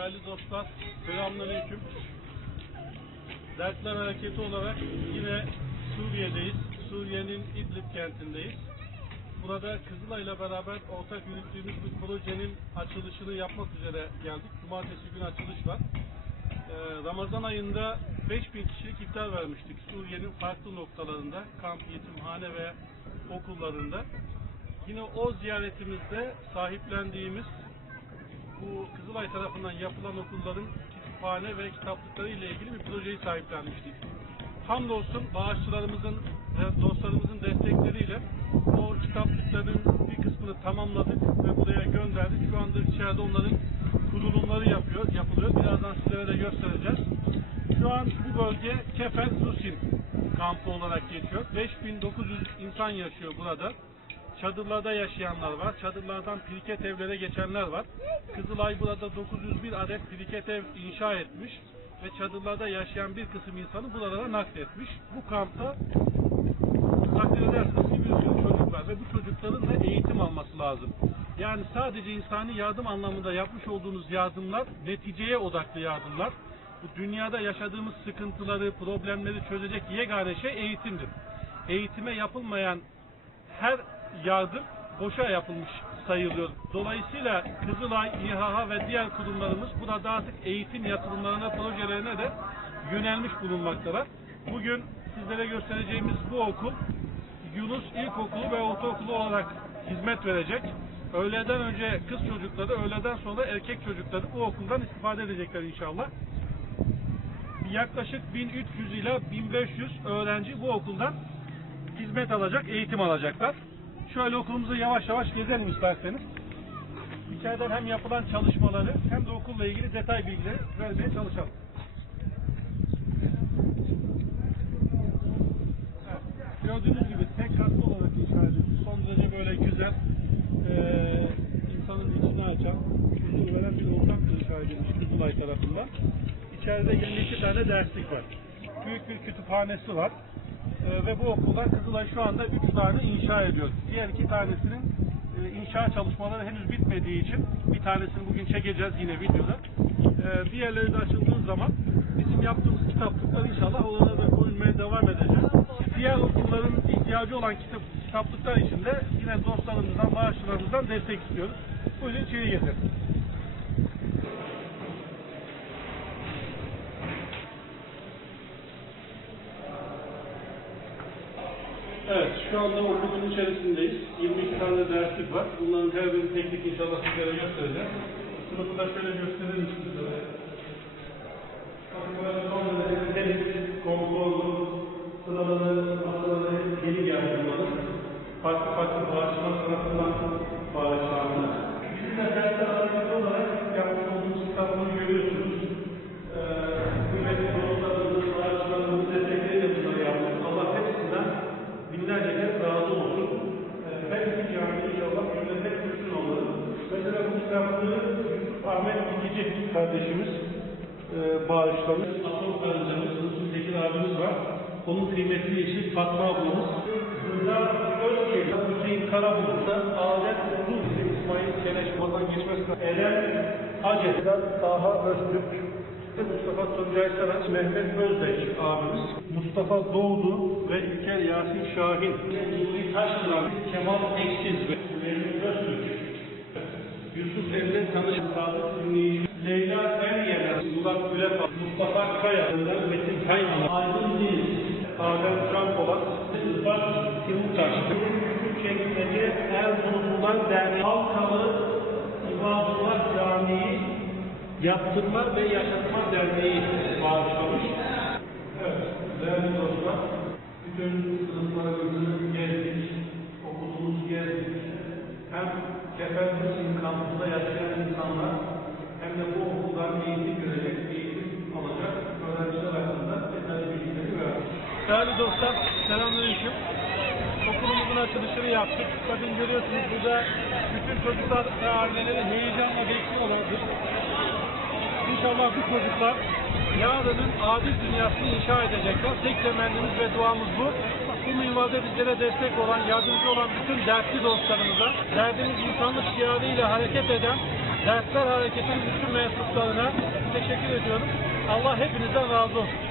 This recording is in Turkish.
Değerli dostlar, selamünaleyküm. Dertler Hareketi olarak yine Suriye'deyiz. Suriye'nin İdlib kentindeyiz. Burada Kızılay'la beraber ortak yürüttüğümüz bir projenin açılışını yapmak üzere geldik. Cumartesi günü açılış var. Ee, Ramazan ayında 5000 kişilik iftar vermiştik Suriye'nin farklı noktalarında, kamp, yetimhane ve okullarında. Yine o ziyaretimizde sahiplendiğimiz bu Kızılay tarafından yapılan okulların kütüphane ve kitaplıkları ile ilgili bir projeyi sahiplenmiştik. Hamdolsun bağışçılarımızın ve dostlarımızın destekleriyle o kitaplıkların bir kısmını tamamladık ve buraya gönderdik. Şu anda içeride onların kurulumları yapıyor, yapılıyor. Birazdan sizlere de göstereceğiz. Şu an bu bölge Kefen Zusin kampı olarak geçiyor. 5900 insan yaşıyor burada. Çadırlarda yaşayanlar var. Çadırlardan piriket evlere geçenler var. Kızılay burada 901 adet piriket ev inşa etmiş ve çadırlarda yaşayan bir kısım insanı buralara nakletmiş. Bu kampta takdir edersiniz ki bir sürü çocuk var ve bu çocukların da eğitim alması lazım. Yani sadece insani yardım anlamında yapmış olduğunuz yardımlar neticeye odaklı yardımlar. Bu dünyada yaşadığımız sıkıntıları, problemleri çözecek yegane şey eğitimdir. Eğitime yapılmayan her yardım boşa yapılmış sayılıyor. Dolayısıyla Kızılay, İHH ve diğer kurumlarımız burada artık eğitim yatırımlarına, projelerine de yönelmiş bulunmaktalar. Bugün sizlere göstereceğimiz bu okul Yunus İlkokulu ve Ortaokulu olarak hizmet verecek. Öğleden önce kız çocukları, öğleden sonra erkek çocukları bu okuldan istifade edecekler inşallah. Yaklaşık 1300 ila 1500 öğrenci bu okuldan hizmet alacak, eğitim alacaklar. Şöyle okulumuzu yavaş yavaş gezelim isterseniz. İçeriden hem yapılan çalışmaları hem de okulla ilgili detay bilgileri vermeye çalışalım. Evet, Gördüğünüz gibi tek katlı olarak inşa edilmiş. Son derece böyle güzel, eee insanın içini açan, huzur veren bir ortam inşa edilmiş Kızılay tarafından. İçeride 22 tane derslik var. Büyük bir kütüphanesi var. Ee, ve bu okulda Kızılay şu anda 3 tane inşa ediyor. Diğer iki tanesinin e, inşa çalışmaları henüz bitmediği için bir tanesini bugün çekeceğiz yine videoda. Ee, diğerleri de açıldığı zaman bizim yaptığımız kitaplıklar inşallah oralara koyulmaya devam edeceğiz. Diğer okulların ihtiyacı olan kitap, kitaplıklar için de yine dostlarımızdan, bağışçılarımızdan destek istiyoruz. Buyurun içeri gezelim. Evet, şu anda okulun içerisindeyiz. 22 tane derslik var. Bunların her biri teknik inşallah sizlere göstereceğiz. Sınıfı da şöyle gösterir misiniz? Bakın burada son derece temiz, konforlu, sıraları, masaları yeni geldi bunların. Farklı farklı bağışçılar tarafından Kardeşimiz e, bağışlamış. Öğrencimiz Yusuf Tekin abimiz var. Onun kıymetli eşi Fatma ablamız. Hızar Özçelik, Hüseyin Karabulut'ta Ağacak Uzun İsmail Çeleşma'dan geçmesine Eren Hacer'den Taha Öztürk, Mustafa Tuncay Saraç, Mehmet Özdeş abimiz, Mustafa Doğdu ve İlker Yasin Şahin, Nuri Taşlılar, Kemal Eksiz ve Süleyman Öztürk, Yusuf Emre Tanış, Sadık Ünlü'yü, Leyla Eryeler, Murat Gülepa, Mustafa Kaya, Metin Kayman, Aydın Dil, Adem Can Polat, Rıfat Timurtaş, Küçükçekmece Erzurumlular Derneği, Halkalı İbadullah Camii Yaptırma ve Yaşatma Derneği bağışlamış. Evet, değerli dostlar, bütün sınıflarımızı gezdik, okulumuzu gezdik. Hem Kefenlisin kampında yaşayan insanlar de bu okuldan eğitim görecek, eğitim alacak öğrenciler hakkında detaylı bilgileri verdik. Değerli dostlar, selamünaleyküm. Okulumuzun açılışını yaptık. Bakın görüyorsunuz burada bütün çocuklar ve aileleri heyecanla bekliyorlardır. İnşallah bu çocuklar yarının adil dünyasını inşa edecekler. Tek temennimiz ve duamız bu. Bu minvalde bizlere destek olan, yardımcı olan bütün dertli dostlarımıza, derdimiz insanlık şiarıyla hareket eden Dersler Hareketi'nin bütün mensuplarına teşekkür ediyorum. Allah hepinizden razı olsun.